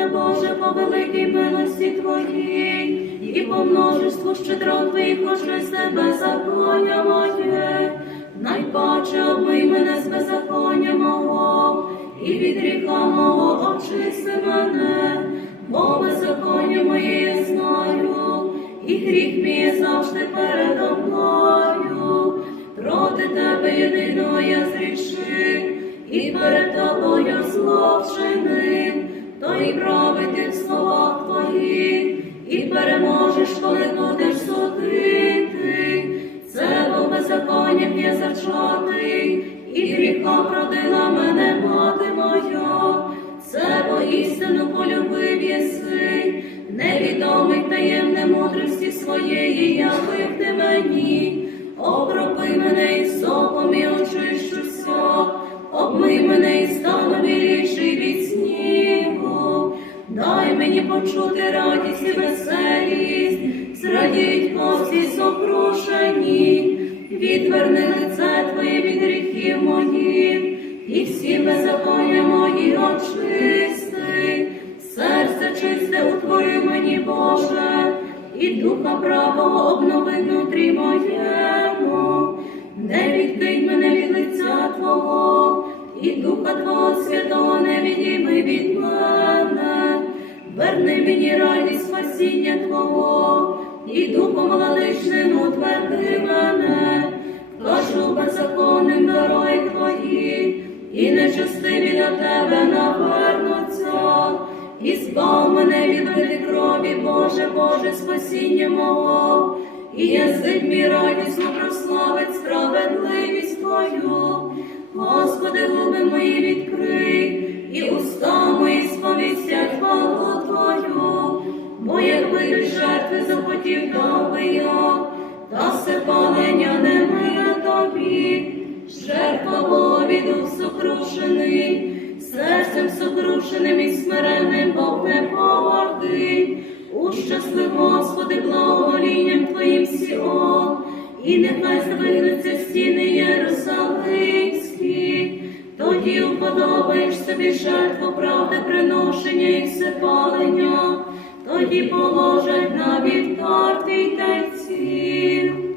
мене, Боже, по великій милості Твоїй, і по множеству щедрот Твоїх через тебе законня моє. Найпаче обмий мене з беззаконня мого, і від гріха мого очисти мене, бо беззаконня моє я знаю, і гріх мій завжди передо мною. Проти тебе єдиного я зрішив, і перед тобою зло вчинив, і правий ти в словах твоїх, і переможеш, коли будеш судити. Це був беззаконням є зачатий, і гріхом родила мене мати моя. Це істину полюбив єси, невідомий таємне мудрості своєї, явив ти мені. Окропи мене і соком і очищуся, обмий мене і стану біліший почути радість і веселість, зрадіть кості сокрушені, відверни лице Твоє від гріхів моїх, і всі беззаконня мої очисти, серце чисте утвори мені, Боже, і духа правого обнови внутрі моєму, не відкинь мене від лиця Твого, і духа Твого святого не мені радість спасіння Твого, і духом величним утверди мене, кажу беззаконним дороги Твої, і нечестиві до Тебе навернуться. І збав мене від води крові, Боже, Боже, спасіння мого, і язик мій радісно прославить справедливість би я, та все палення не моє тобі, жертва Бові дух сокрушений, серцем сокрушеним і смиренним Бог не поваги. Ущасли, Господи, благоволінням Твоїм Сіон, і нехай звигнуться стіни Єрусалимські, тоді уподобаєш собі жертву правди приношення і всепалення, тоді положать на вівтар твій тайців.